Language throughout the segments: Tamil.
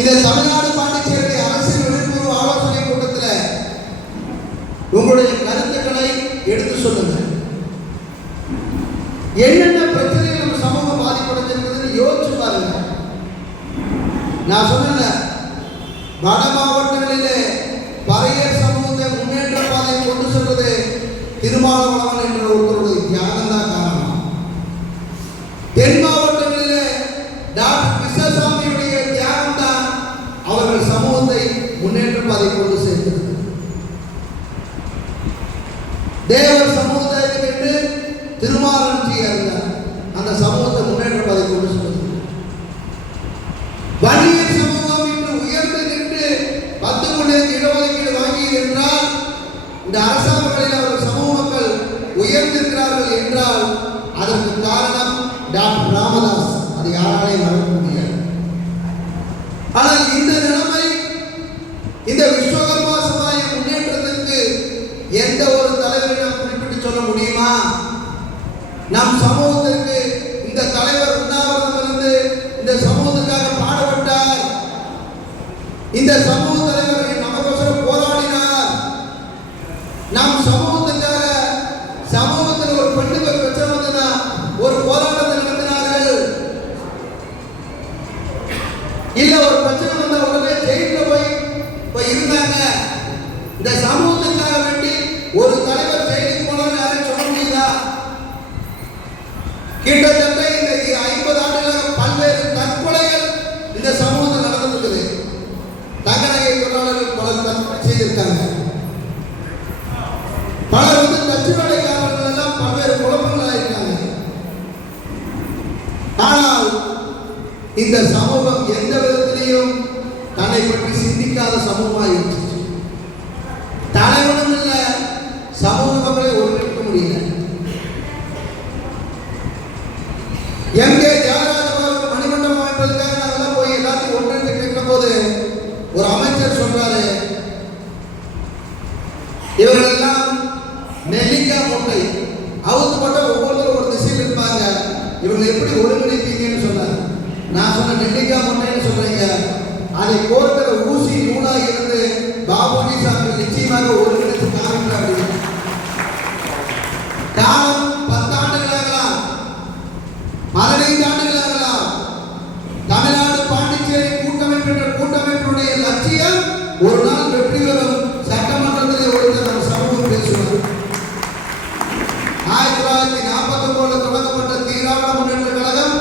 இந்த தமிழ்நாடு பாண்டிச்சேரி அரசியல் விழிப்புணர்வு ஆலோசனை கூட்டத்தில் உங்களுடைய கருத்துக்களை எடுத்து சொல்லுங்க. என்னென்ன பிரச்சனைகள் நம்ம சமூகம் பாதிப்படைஞ்சிருக்குதுன்னு யோசிச்சு பாருங்க. நான் சொன்ன வட மாவட்டங்களிலே பறையர் சமூகத்தை முன்னேற்ற பாதையை கொண்டு சென்றது திருமாவளவன் என்ற ஒரு அதை கொண்டு சேர்த்தது தேவர் சமூகத்திற்கு என்று திருமாறன் இருந்தார் அந்த சமூகத்தை முன்னேற்றம் அதை கொண்டு சென்றது வன்னியர் சமூகம் இன்று உயர்ந்து நின்று பத்து மணி இடஒதுக்கீடு வாங்கியது என்றால் இந்த அரசாங்கங்களில் அவர்கள் சமூக மக்கள் உயர்ந்திருக்கிறார்கள் என்றால் அதற்கு காரணம் டாக்டர் ராமதாஸ். அது யாராலையும் மறக்க முடியாது. ஆனால் இந்த நிலைமை இந்த விஸ்வகர்மா சமுதாய முன்னேற்றத்திற்கு எந்த ஒரு தலைவரிடம் குறிப்பிட்டு சொல்ல முடியுமா? நம் சமூகத்திற்கு இந்த சமூகத்துக்காக வேண்டி ஒரு தலைவர் ஜெயிலுக்கு போனாலும் யாரும் சொல்ல முடியுதா? கிட்டத்தட்ட இந்த ஐம்பது ஆண்டுகளாக பல்வேறு தற்கொலைகள் இந்த சமூகத்தில் நடந்திருக்குது. தங்கநகை தொழிலாளர்கள் பலர் தற்கொலை செய்திருக்காங்க. பலர் வந்து தச்சு வேலைக்காரர்கள் எல்லாம் பல்வேறு குழப்பங்கள் இருக்காங்க ஆனால் இந்த சமூகம் எந்த விதத்திலையும் தன்னை பற்றி சிந்திக்காத சமூகமாக இருந்துச்சு. தலைவனும் இல்லை சமூக மக்களை ஒருங்கிணைக்க முடியல. எங்கே தியாகராஜ மணிமண்டபம் அமைப்பதற்காக நாங்கெல்லாம் போய் எல்லாத்தையும் ஒன்றிணைத்து கேட்கிற போது ஒரு அமைச்சர் சொல்றாரு இவர்களெல்லாம் நெல்லிக்காய் முட்டை அவுத்து போட்ட ஒவ்வொருத்தரும் ஒரு திசையில் இருப்பாங்க இவங்களை எப்படி ஒருங்கிணைப்பீங்கன்னு சொன்னார். நான் சொன்ன நெல்லிக்காய் முட்டை ஒரு நாள் வெற்றி பெறும் சட்டமன்றத்திலே ஒருத்தர் நம் சமூகம் பேசுவார் ஆயிரத்தி தொள்ளாயிரத்தி நாற்பத்தி ஒன்பதுல தொடங்கப்பட்ட தீராவிட முன்னேற்ற கழகம்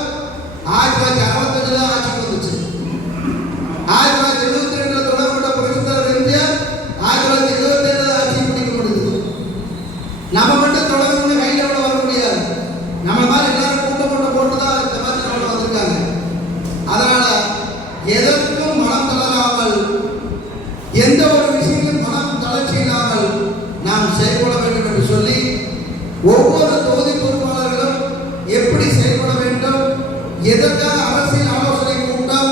ஆயிரத்தி தொள்ளாயிரத்தி அறுபத்தஞ்சுல ஆட்சி ஒவ்வொரு தொகுதி பொறுப்பாளர்களும் எப்படி செயல்பட வேண்டும் எதற்காக அரசியல் ஆலோசனை கூட்டம்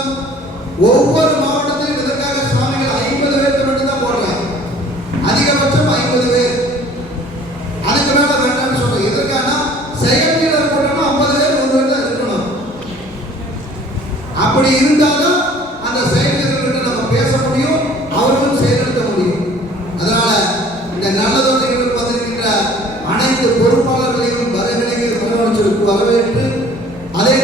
ஒவ்வொரு மாவட்டத்திலும் இதற்காக சுவாமிகள் ஐம்பது பேருக்கு மட்டும்தான் போடுறாங்க. அதிகபட்சம் ஐம்பது பேர். அதுக்கு மேல வேண்டாம்னு சொல்றோம் எதற்கான செயல் வீரர் போட்டோம்னா ஐம்பது பேர் ஒரு பேர் தான் இருக்கணும். அப்படி இருந்தாலும் அந்த செயல் நம்ம பேச முடியும் அவர்களும் செயல்படுத்த முடியும். அதே